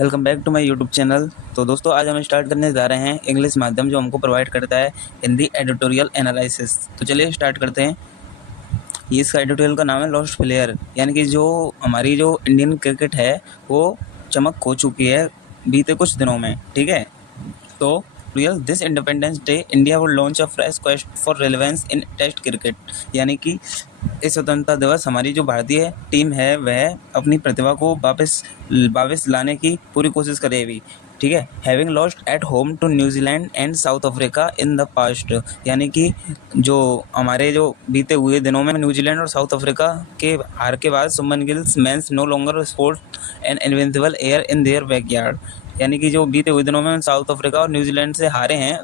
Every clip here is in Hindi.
Welcome back to my YouTube channel. तो दोस्तों आज हम स्टार्ट करने जा रहे हैं इंग्लिश माध्यम जो हमको प्रोवाइड करता है हिंदी एडिटोरियल एनालिसिस। तो चलिए स्टार्ट करते हैं। ये इसका एडिटोरियल का नाम है लॉस्ट प्लेयर, यानी कि जो हमारी जो इंडियन क्रिकेट है वो चमक खो चुकी है बीते कुछ दिनों में। ठीक है, तो real this Independence Day India will launch a fresh quest for relevance in test cricket, यानी कि इस स्वतंत्रता दिवस हमारी जो भारतीय टीम है वह अपनी प्रतिभा को वापस लाने की पूरी कोशिश करेगी। ठीक है, having lost at home to New Zealand and South Africa in the past, यानी कि जो हमारे जो बीते हुए दिनों में न्यूजीलैंड और साउथ अफ्रीका के हार के बाद Shubman Gill's men no longer sport an invincible air in their backyard, यानी कि जो बीते हुए दिनों में साउथ अफ्रीका और न्यूजीलैंड से हारे हैं,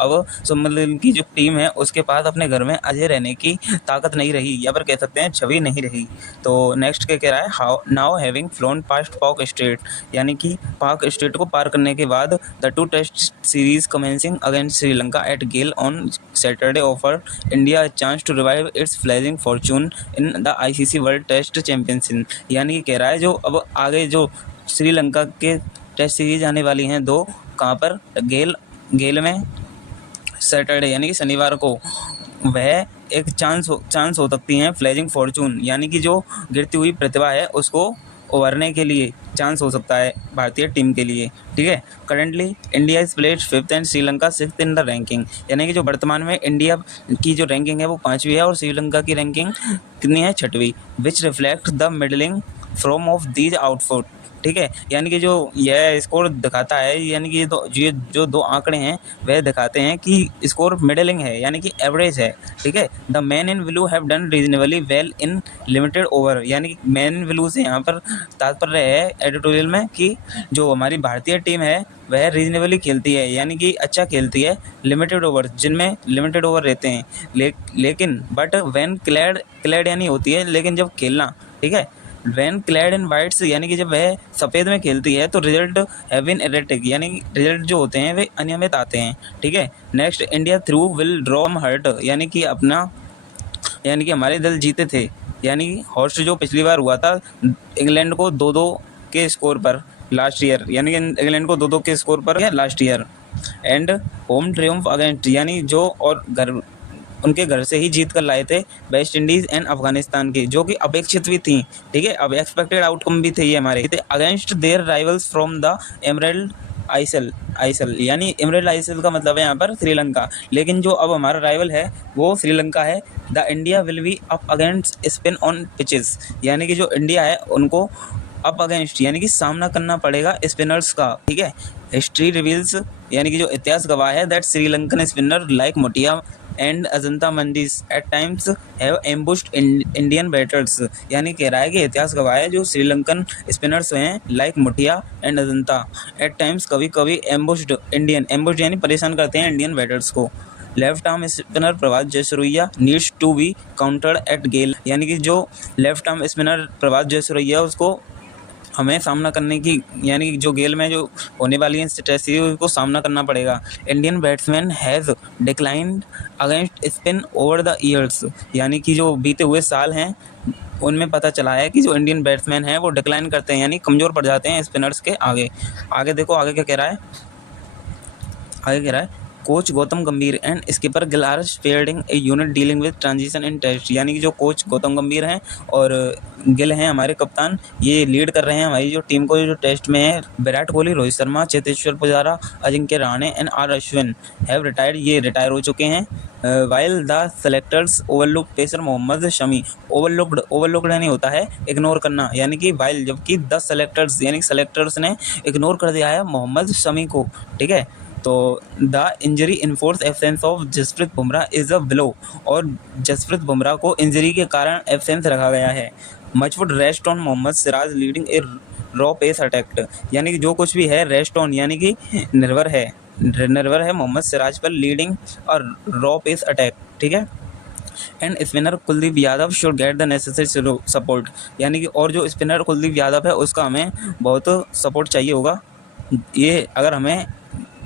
अब सुमन गिल की जो टीम है उसके पास अपने घर में अजय रहने की ताकत नहीं रही, या फिर कह सकते हैं छवि नहीं रही। तो नेक्स्ट क्या कह रहा है, how now having flown past Pak state, यानी कि पाक स्टेट को पार करने के बाद the two test series commencing against Sri Lanka at Galle on Saturday offer India chance to revive its flagging fortune in the ICC World Test Championship, यानी कि कह रहा है जो अब आगे जो श्रीलंका के टेस्ट सीरीज आने वाली हैं दो, कहाँ पर, गेल में सैटरडे यानी कि शनिवार को, वह एक चांस हो सकती हैं फ्लेजिंग फॉर्चून, यानी कि जो गिरती हुई प्रतिभा है उसको उभरने के लिए चांस हो सकता है भारतीय टीम के लिए। ठीक है, currently India is placed 5th and Sri Lanka 6th in the ranking, यानी कि जो वर्तमान में इंडिया की जो रैंकिंग है वो 5वीं है और श्रीलंका की रैंकिंग कितनी है, 6वीं, which reflect the middling from of these output. ठीक है, यानी कि जो यह स्कोर दिखाता है, यानी कि ये जो दो आंकड़े हैं वह दिखाते हैं कि स्कोर मिडलिंग है, यानी कि एवरेज है। ठीक है, the man in blue have done reasonably well in limited over, यानी कि मैन इन ब्लू से यहाँ पर तात्पर्य है एडिटोरियल में कि जो हमारी भारतीय टीम है वह रीजनेबली खेलती है, यानी कि अच्छा खेलती है लिमिटेड ओवर, जिनमें लिमिटेड ओवर रहते हैं, लेकिन बट व्हेन क्लैड यानी होती है लेकिन जब खेलना, ठीक है, वैन क्लैड इन वाइट्स, यानी कि जब वह सफ़ेद में खेलती है तो रिजल्ट हैव बीन एरेटिक, यानी रिजल्ट जो होते हैं वे अनियमित आते हैं। ठीक है, next India through will draw hurt, यानी कि हमारे दल जीते थे, यानी हॉस्ट जो पिछली बार हुआ था इंग्लैंड को 2-2 के स्कोर पर लास्ट ईयर, यानी कि इंग्लैंड को 2-2 के स्कोर पर last year, and home Triumph against, यानी जो और उनके घर से ही जीत कर लाए थे वेस्ट इंडीज़ एंड अफगानिस्तान की, जो कि अपेक्षित भी थी। ठीक है, अब एक्सपेक्टेड आउटकम भी थे ये हमारे against their rivals from the emerald isle, यानी एमरल्ड आइसल का मतलब है यहाँ पर श्रीलंका, लेकिन जो अब हमारा राइवल है वो श्रीलंका है। The India will be up against spin on pitches, यानी कि जो इंडिया है उनको अप अगेंस्ट यानी कि सामना करना पड़ेगा स्पिनर्स का। ठीक है, हिस्ट्री रिवील्स, यानी कि जो इतिहास गवाह है that Sri Lankan spinner like Muttiah and Ajantha Mendis at times have ambushed Indian batters, यानी कह रहा है कि इतिहास गवाह है जो श्रीलंकन स्पिनर्स हैं like Muttiah and Ajantha at times कभी कभी एम्बुश्ड यानी परेशान करते हैं इंडियन बैटर्स को। Left arm spinner Prabath Jayasuriya needs to be countered at Galle, यानी कि जो left arm spinner Prabath Jayasuriya उसको हमें सामना करने की, यानी कि जो गेल में जो होने वाली है टेस्ट सीरीज को सामना करना पड़ेगा। Indian batsman has declined against spin over the years, यानी कि जो बीते हुए साल हैं उनमें पता चला है कि जो इंडियन बैट्समैन हैं वो डिक्लाइन करते हैं, यानी कमज़ोर पड़ जाते हैं स्पिनर्स के आगे देखो आगे क्या कह रहा है, coach Gautam Gambhir and skipper Gill's fielding a unit dealing with transition in test, यानी कि जो कोच गौतम गंभीर हैं और गिल हैं हमारे कप्तान, ये लीड कर रहे हैं हमारी जो टीम को जो टेस्ट में है। Virat Kohli, Rohit Sharma, Cheteshwar Pujara, Ajinkya Rahane and R Ashwin have retired, ये रिटायर हो चुके हैं। While the selectors overlook pacer Mohammed Shami, overlooked नहीं होता है इग्नोर करना, यानी कि वाइल, जबकि 10 सेलेक्टर्स यानी सेलेक्टर्स ने इग्नोर कर दिया है मोहम्मद शमी को। ठीक है, तो the injury enforce absence of Jasprit Bumrah is a blow, और जसप्रीत बुमराह को इंजरी के कारण एब्सेंस रखा गया है। Much would rest on Mohammed Siraj leading a raw pace attack, यानी कि जो कुछ भी है रेस्ट ऑन यानी कि निर्भर है मोहम्मद सिराज पर लीडिंग और रॉ पेस अटैक। ठीक है, and spinner Kuldeep Yadav should get the necessary support, यानी कि और जो स्पिनर कुलदीप यादव है उसका हमें बहुत सपोर्ट चाहिए होगा, ये अगर हमें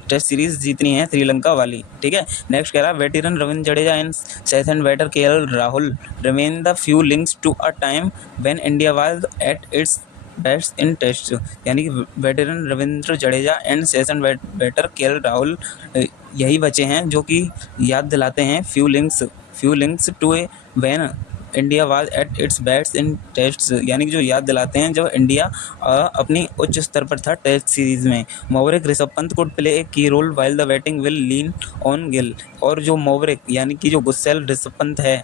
टेस्ट सीरीज जीतनी है श्रीलंका वाली। ठीक है, नेक्स्ट कह रहा है veteran Ravindra Jadeja and seasoned batter KL Rahul remain the few links to a time when India was at its बैट्स इन टेस्ट, यानी कि veteran Ravindra Jadeja and seasoned batter KL Rahul यही बचे हैं जो कि याद दिलाते हैं few links to a when India was at its बैट्स इन टेस्ट्स, यानी कि जो याद दिलाते हैं जब इंडिया अपनी उच्च स्तर पर था टेस्ट सीरीज में। Maverick Rishabh Pant could play a key role while the batting will lean on Gill, और जो मोवरिक यानी कि जो गुस्सैल ऋषभ पंत है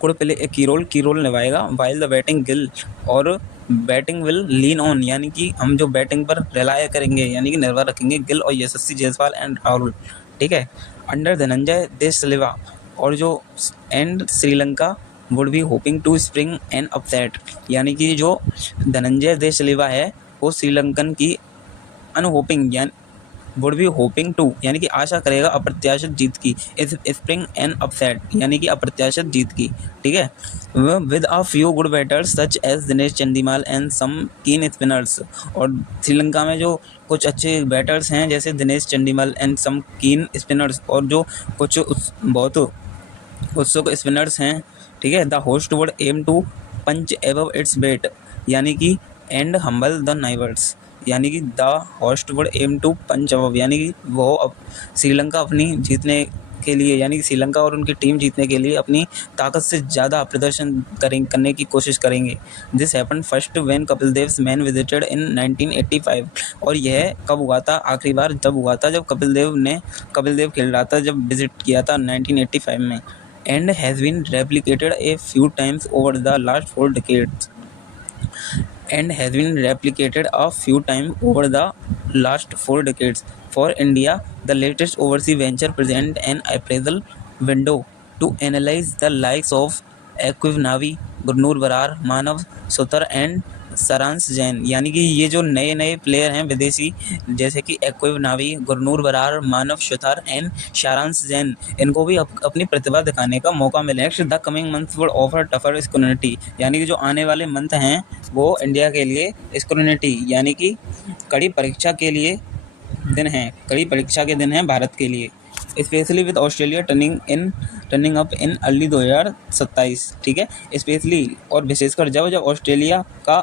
could play a key role निभाएगा वाइल द बैटिंग गिल, और बैटिंग विल लीन ऑन यानी कि हम जो बैटिंग पर रिलाय करेंगे यानी कि निर्भर रखेंगे गिल और यशस्वी जायसवाल एंड राहुल, ठीक है। अंडर धनंजय देशलिवा और जो and Sri Lanka would be hoping to spring an upset, यानी कि जो धनंजय देशलिवा है वो श्रीलंकन की अनहोपिंग यानी वुड बी होपिंग टू यानी कि आशा करेगा अप्रत्याशित जीत की, स्प्रिंग एन अपसेट यानी कि अप्रत्याशित जीत की, ठीक है। With a few good batters such as Dinesh Chandimal and some keen spinners, और श्रीलंका में जो कुछ अच्छे बैटर्स हैं जैसे Dinesh Chandimal and some keen spinners, और जो कुछ बहुत उत्सुक स्पिनर्स हैं, ठीक है। The host would aim to punch above its weight, यानी कि एंड हम्बल द नाइवर्स, यानी कि the host would aim to punch above, यानी कि वो अब श्रीलंका अपनी जीतने के लिए यानी कि श्रीलंका और उनकी टीम जीतने के लिए अपनी ताकत से ज़्यादा प्रदर्शन करने की कोशिश करेंगे। This happen first when Kapil Dev's man visited in 1985, और यह कब हुआ था, आखिरी बार जब हुआ था जब कपिल देव खेल रहा था, जब विजिट किया था 1985 में। And has been replicated a few times over the last 4 decades, and has been replicated a few times over the last 4 decades. For India, the latest overseas venture presents an appraisal window to analyze the likes of Equiv Navi, Gurnur Barar, Manav Sutar and सारांश जैन, यानी कि ये जो नए प्लेयर हैं विदेशी जैसे कि एक्विव नावी, गुरनूर बरार, मानव सुथार एंड सारांश जैन, इनको भी अपनी प्रतिभा दिखाने का मौका मिले। Next the coming months would offer tougher scrutiny, यानी कि जो आने वाले मंथ हैं वो इंडिया के लिए स्क्रूटिनी यानी कि कड़ी परीक्षा के दिन हैं भारत के लिए, specially with Australia turning up in early 2027, ठीक है। स्पेशली और विशेषकर जब ऑस्ट्रेलिया का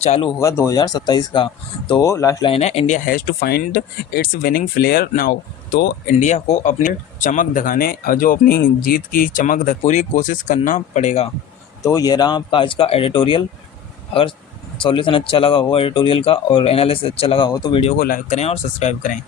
चालू होगा 2027 का। तो लास्ट लाइन है India has to find its winning flair now, तो इंडिया को अपनी चमक दिखाने जो अपनी जीत की चमक पूरी कोशिश करना पड़ेगा। तो ये रहा आपका आज का एडिटोरियल। अगर सॉल्यूशन अच्छा लगा हो एडिटोरियल का और एनालिसिस अच्छा लगा हो तो वीडियो को लाइक करें और सब्सक्राइब करें।